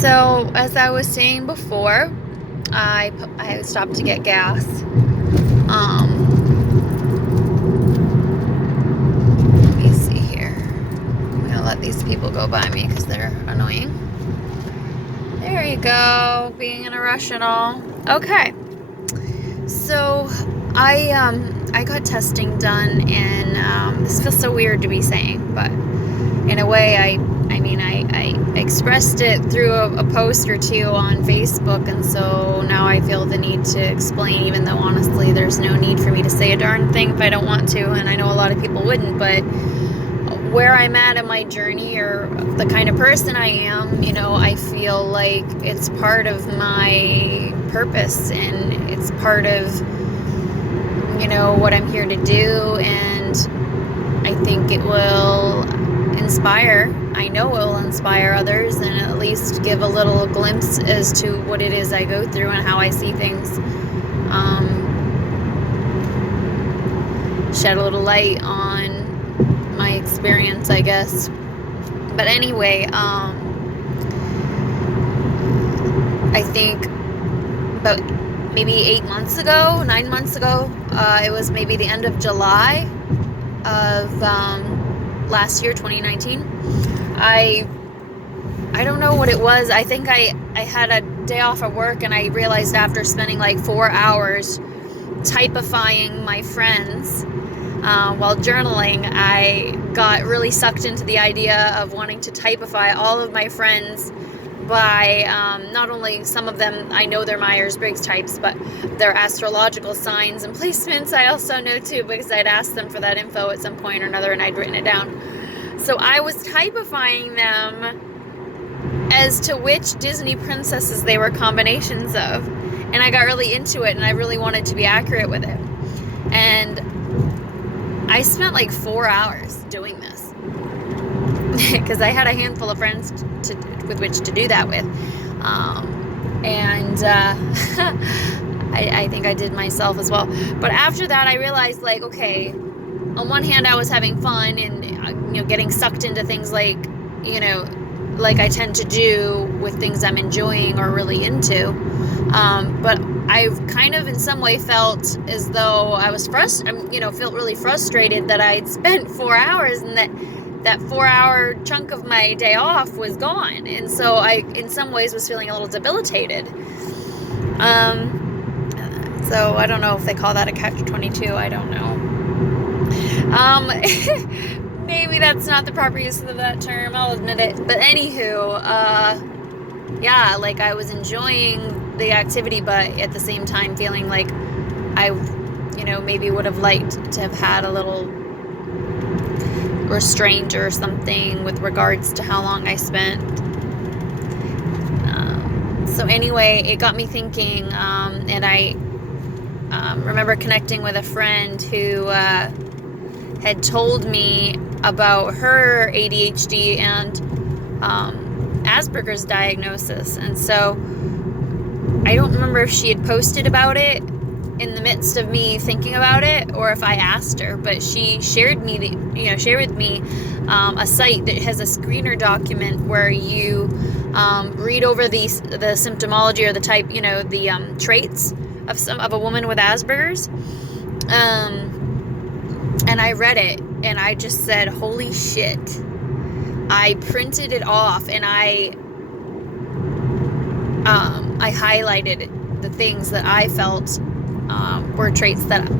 So, as I was saying before, I stopped to get gas. Let me see here. I'm gonna let these people go by me because they're annoying. There you go, being in a rush and all. Okay, so I got testing done, and this feels so weird to be saying, but in a way, I expressed it through a post or two on Facebook, and so now I feel the need to explain, even though honestly there's no need for me to say a darn thing if I don't want to, and I know a lot of people wouldn't, but where I'm at in my journey, or the kind of person I am, I feel like it's part of my purpose, and it's part of, what I'm here to do, and I think it will inspire. I know it will inspire others, and at least give a little glimpse as to what it is I go through and how I see things. Shed a little light on my experience, I guess. But anyway, I think about maybe 9 months ago, it was maybe the end of July of last year, 2019. I don't know what it was. I think I had a day off at work, and I realized after spending like 4 hours typifying my friends while journaling, I got really sucked into the idea of wanting to typify all of my friends by not only some of them, I know they're Myers-Briggs types, but their astrological signs and placements I also know too, because I'd asked them for that info at some point or another, and I'd written it down. So I was typifying them as to which Disney princesses they were combinations of, and I got really into it, and I really wanted to be accurate with it, and I spent like 4 hours doing this because I had a handful of friends with which to do that with, and I think I did myself as well. But after that, I realized, like, okay, on one hand, I was having fun and getting sucked into things like I tend to do with things I'm enjoying or really into. But I've kind of in some way felt as though I was felt really frustrated that I'd spent 4 hours, and that 4 hour chunk of my day off was gone. And so I, in some ways, was feeling a little debilitated. So I don't know if they call that a catch-22. I don't know. Maybe that's not the proper use of that term. I'll admit it. But anywho, yeah, like I was enjoying the activity, but at the same time feeling like I, maybe would have liked to have had a little restraint or something with regards to how long I spent. So anyway, it got me thinking, and I remember connecting with a friend who had told me about her ADHD and Asperger's diagnosis. And so I don't remember if she had posted about it in the midst of me thinking about it, or if I asked her, but she shared with me a site that has a screener document where you read over the symptomology, or the type, the traits of a woman with Asperger's. And I read it, and I just said, holy shit. I printed it off, and I highlighted the things that I felt were traits that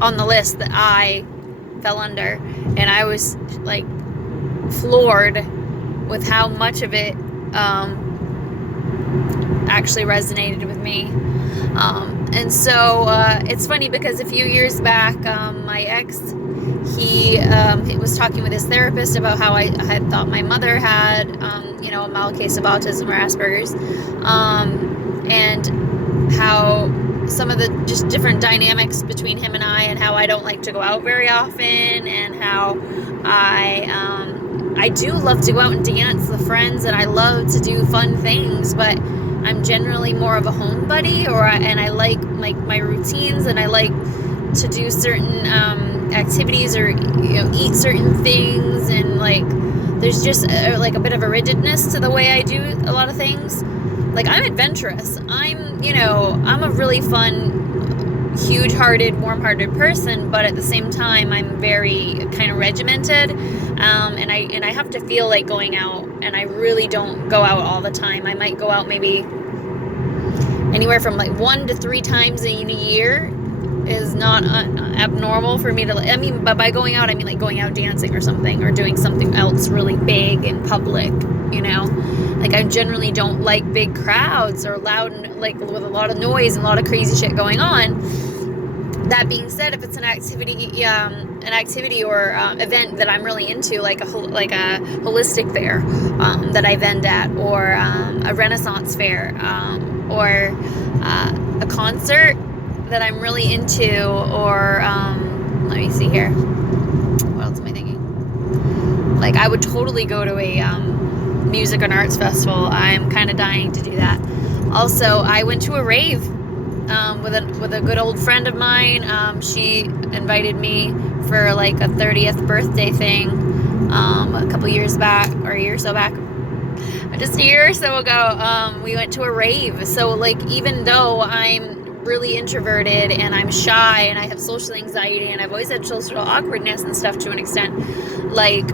on the list that I fell under, and I was like floored with how much of it actually resonated with me. And so it's funny because a few years back, my ex, he was talking with his therapist about how I had thought my mother had, a mild case of autism or Asperger's, and how some of the just different dynamics between him and and how I don't like to go out very often, and how I do love to go out and dance with friends, and I love to do fun things, but I'm generally more of a homebody, and I like my routines, and I like to do certain activities, or eat certain things, and like there's just like a bit of a rigidness to the way I do a lot of things. Like, I'm adventurous. I'm a really fun, huge-hearted, warm-hearted person, but at the same time, I'm very kind of regimented, and I have to feel like going out, and I really don't go out all the time. I might go out maybe anywhere from like 1 to 3 times in a year is not abnormal for me to, I mean, but by going out, I mean like going out dancing or something, or doing something else really big in public, Like, I generally don't like big crowds or loud, like with a lot of noise and a lot of crazy shit going on. That being said, if it's an activity or event that I'm really into, like a holistic fair that I vend at, or a Renaissance fair, or a concert that I'm really into, or let me see here. What else am I thinking? Like, I would totally go to a music and arts festival. I'm kind of dying to do that. Also, I went to a rave with a good old friend of mine. She invited me for like a 30th birthday thing a couple years back, or a year or so back. Just a year or so ago, we went to a rave. So, like, even though I'm really introverted and I'm shy and I have social anxiety and I've always had social awkwardness and stuff to an extent, like,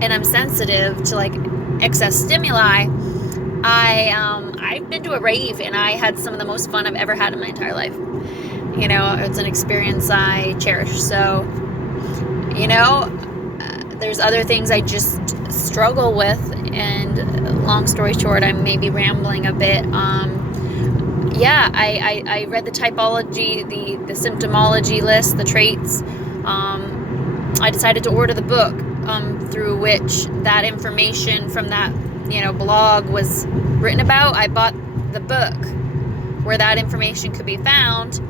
and I'm sensitive to like excess stimuli, I've been to a rave and I had some of the most fun I've ever had in my entire life. It's an experience I cherish. So, there's other things I just struggle with, and long story short, I'm maybe rambling a bit. I read the typology, the symptomology list, the traits. I decided to order the book through which that information from that blog was written about. I bought the book where that information could be found,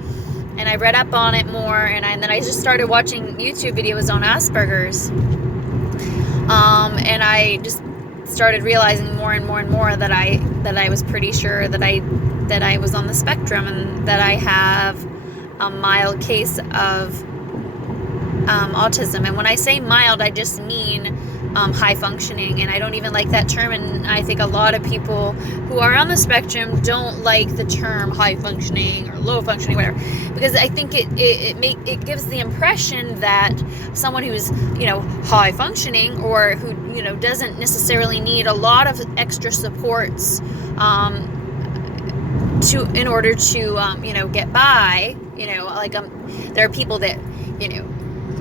and I read up on it more, and then I just started watching YouTube videos on Asperger's, and I just started realizing more and more and more that I was pretty sure that I was on the spectrum, and that I have a mild case of autism. And when I say mild, I just mean high functioning, and I don't even like that term, and I think a lot of people who are on the spectrum don't like the term high functioning or low functioning, whatever, because I think it gives the impression that someone who's high functioning, or who doesn't necessarily need a lot of extra supports in order to get by, there are people that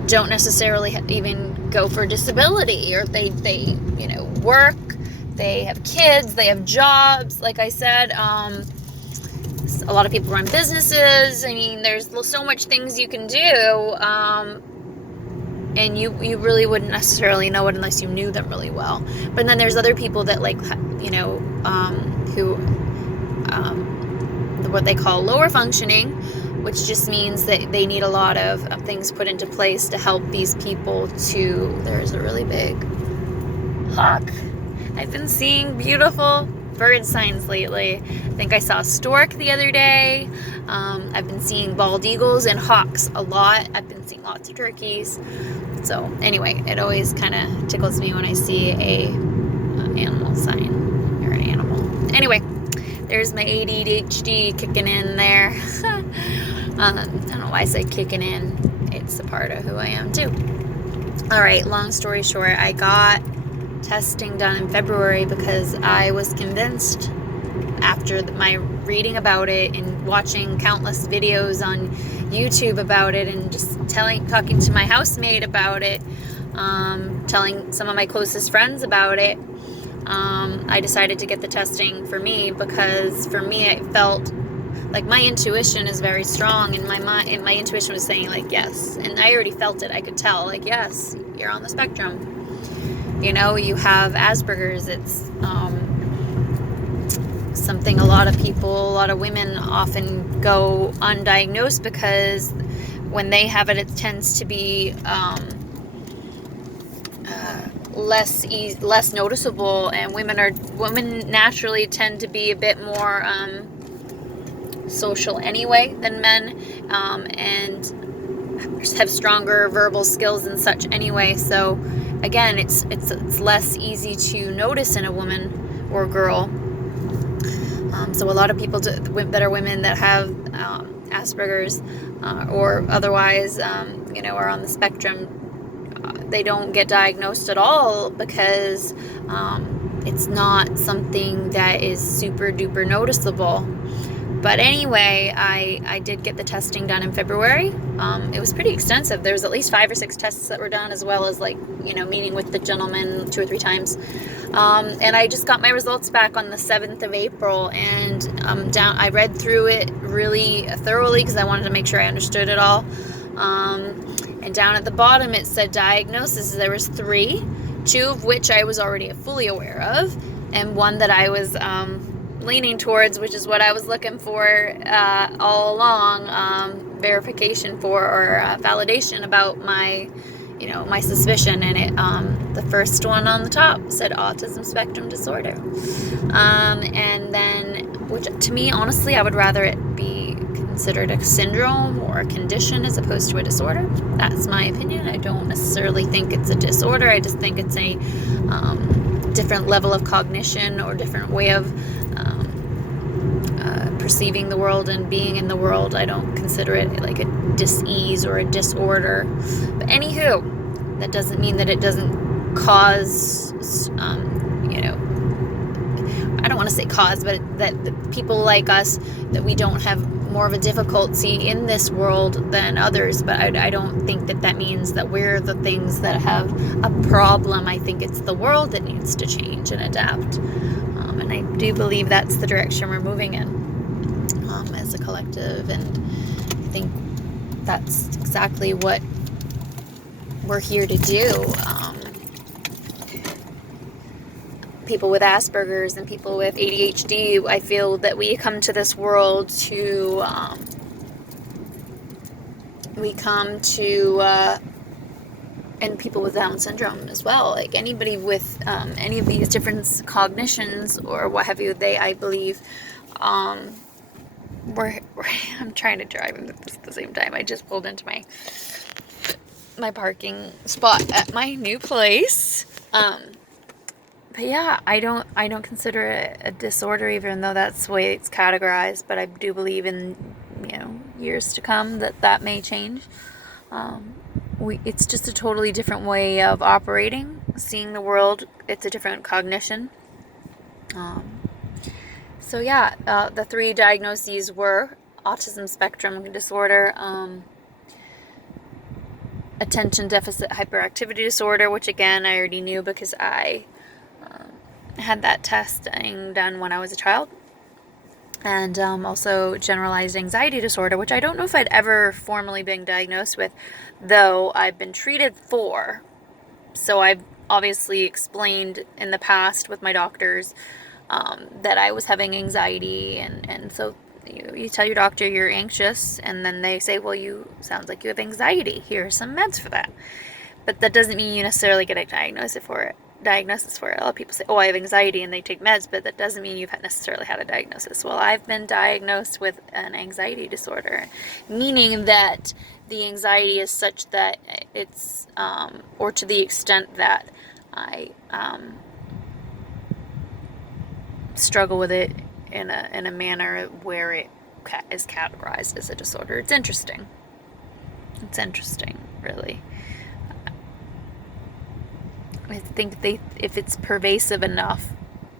don't necessarily even go for disability, or they work, they have kids, they have jobs, like I said. A lot of people run businesses. I mean, there's so much things you can do, and you really wouldn't necessarily know it unless you knew them really well. But then there's other people that who what they call lower functioning, which just means that they need a lot of things put into place to help these people to... There's a really big hawk. I've been seeing beautiful bird signs lately. I think I saw a stork the other day. I've been seeing bald eagles and hawks a lot. I've been seeing lots of turkeys. So anyway, it always kind of tickles me when I see a animal sign, or an animal. Anyway, there's my ADHD kicking in there. I don't know why I say kicking in. It's a part of who I am too. All right, long story short, I got testing done in February because I was convinced, after my reading about it and watching countless videos on YouTube about it, and just talking to my housemate about it, telling some of my closest friends about it, I decided to get the testing for me, because for me, I felt like my intuition is very strong, and my intuition was saying like, yes, and I already felt it. I could tell, like, yes, you're on the spectrum. You have Asperger's. It's something a lot of women often go undiagnosed, because when they have it, it tends to be less noticeable, and women naturally tend to be a bit more social anyway than men, and have stronger verbal skills and such anyway. So again, it's less easy to notice in a woman or girl. So a lot of people that are women that have Asperger's or otherwise, are on the spectrum, they don't get diagnosed at all because it's not something that is super duper noticeable. But anyway, I did get the testing done in February. It was pretty extensive. There was at least 5 or 6 tests that were done, as well as meeting with the gentleman 2 or 3 times. And I just got my results back on the 7th of April, and I read through it really thoroughly because I wanted to make sure I understood it all. And down at the bottom it said diagnosis. There was 3, 2 of which I was already fully aware of, and 1 that I was leaning towards, which is what I was looking for all along, verification for, or validation about my suspicion. And the first one on the top said autism spectrum disorder. And then, which to me, honestly, I would rather it be considered a syndrome or a condition as opposed to a disorder. That's my opinion. I don't necessarily think it's a disorder. I just think it's a different level of cognition or different way of perceiving the world and being in the world. I don't consider it like a dis-ease or a disorder. But anywho, that doesn't mean that it doesn't cause, I don't want to say cause, but that people like us, that we don't have more of a difficulty in this world than others. But I don't think that means that we're the things that have a problem. I think it's the world that needs to change and adapt. And I do believe that's the direction we're moving in as a collective. And I think that's exactly what we're here to do. People with Asperger's and people with ADHD, I feel that we come to this world to, and people with Down syndrome as well, like anybody with any of these different cognitions or what have you, I believe, I'm trying to drive at the same time. I just pulled into my parking spot at my new place. But yeah, I don't consider it a disorder, even though that's the way it's categorized. But I do believe in, years to come that may change. It's just a totally different way of operating, seeing the world. It's a different cognition. So yeah, the 3 diagnoses were autism spectrum disorder, attention deficit hyperactivity disorder, which again I already knew because I had that testing done when I was a child, and also generalized anxiety disorder, which I don't know if I'd ever formally been diagnosed with, though I've been treated for. So I've obviously explained in the past with my doctors that I was having anxiety, and so you tell your doctor you're anxious, and then they say, well, sounds like you have anxiety. Here are some meds for that. But that doesn't mean you necessarily get a diagnosis for it. A lot of people say, oh, I have anxiety, and they take meds, but that doesn't mean you've necessarily had a diagnosis. Well, I've been diagnosed with an anxiety disorder, meaning that the anxiety is such that it's, or to the extent that I struggle with it in a manner where it is categorized as a disorder. It's interesting, really. I think if it's pervasive enough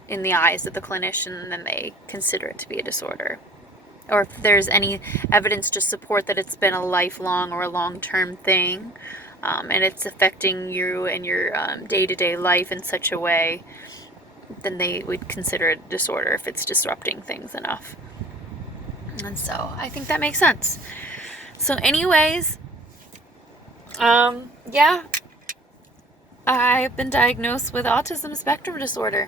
in the eyes of the clinician, then they consider it to be a disorder. Or if there's any evidence to support that it's been a lifelong or a long-term thing, and it's affecting you and your day-to-day life in such a way, then they would consider it a disorder if it's disrupting things enough. And so I think that makes sense. So anyways, yeah, I've been diagnosed with autism spectrum disorder.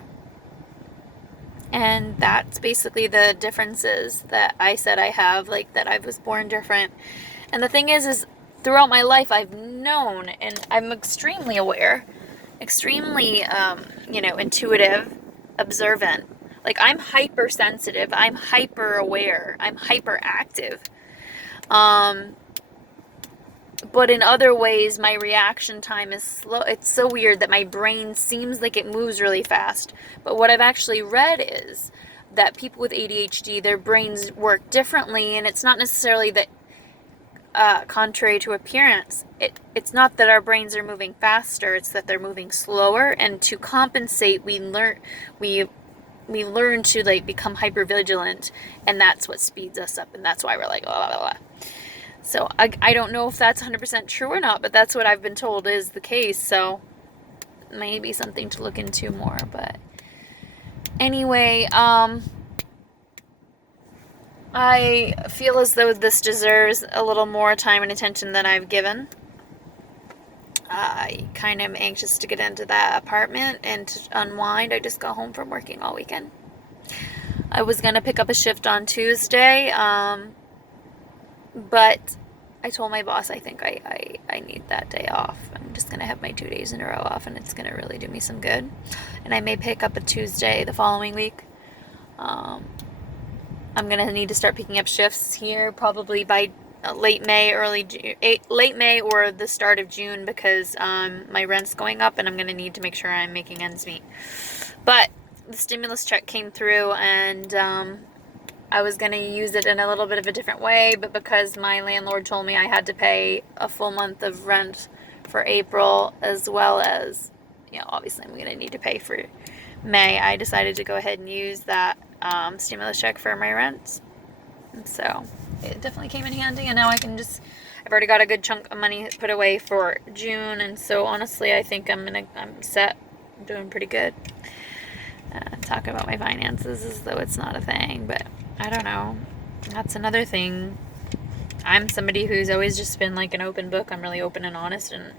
And that's basically the differences that I said I have, like that I was born different. And the thing is throughout my life I've known, and I'm extremely aware, extremely, intuitive, observant. Like, I'm hypersensitive, I'm hyper aware, I'm hyperactive. But in other ways, my reaction time is slow. It's so weird that my brain seems like it moves really fast. But what I've actually read is that people with ADHD, their brains work differently, and it's not necessarily that, contrary to appearance, it's not that our brains are moving faster, it's that they're moving slower, and to compensate, we we learn to like become hyper vigilant, and that's what speeds us up, and that's why we're like blah blah blah. So I don't know if that's 100% true or not, but that's what I've been told is the case. So maybe something to look into more. But anyway, I feel as though this deserves a little more time and attention than I've given. I kind of am anxious to get into that apartment and to unwind. I just got home from working all weekend. I was going to pick up a shift on Tuesday, but I told my boss I think I need that day off. I'm just going to have my 2 days in a row off, and it's going to really do me some good. And I may pick up a Tuesday the following week. I'm going to need to start picking up shifts here probably by late May, late May or the start of June, because my rent's going up and I'm going to need to make sure I'm making ends meet. But the stimulus check came through, and I was going to use it in a little bit of a different way, but because my landlord told me I had to pay a full month of rent for April, as well as, obviously I'm going to need to pay for May, I decided to go ahead and use that stimulus check for my rent. And so it definitely came in handy, and now I've already got a good chunk of money put away for June, and so honestly I think I'm set. I'm doing pretty good. Talking about my finances as though it's not a thing, but I don't know. That's another thing. I'm somebody who's always just been like an open book. I'm really open and honest, and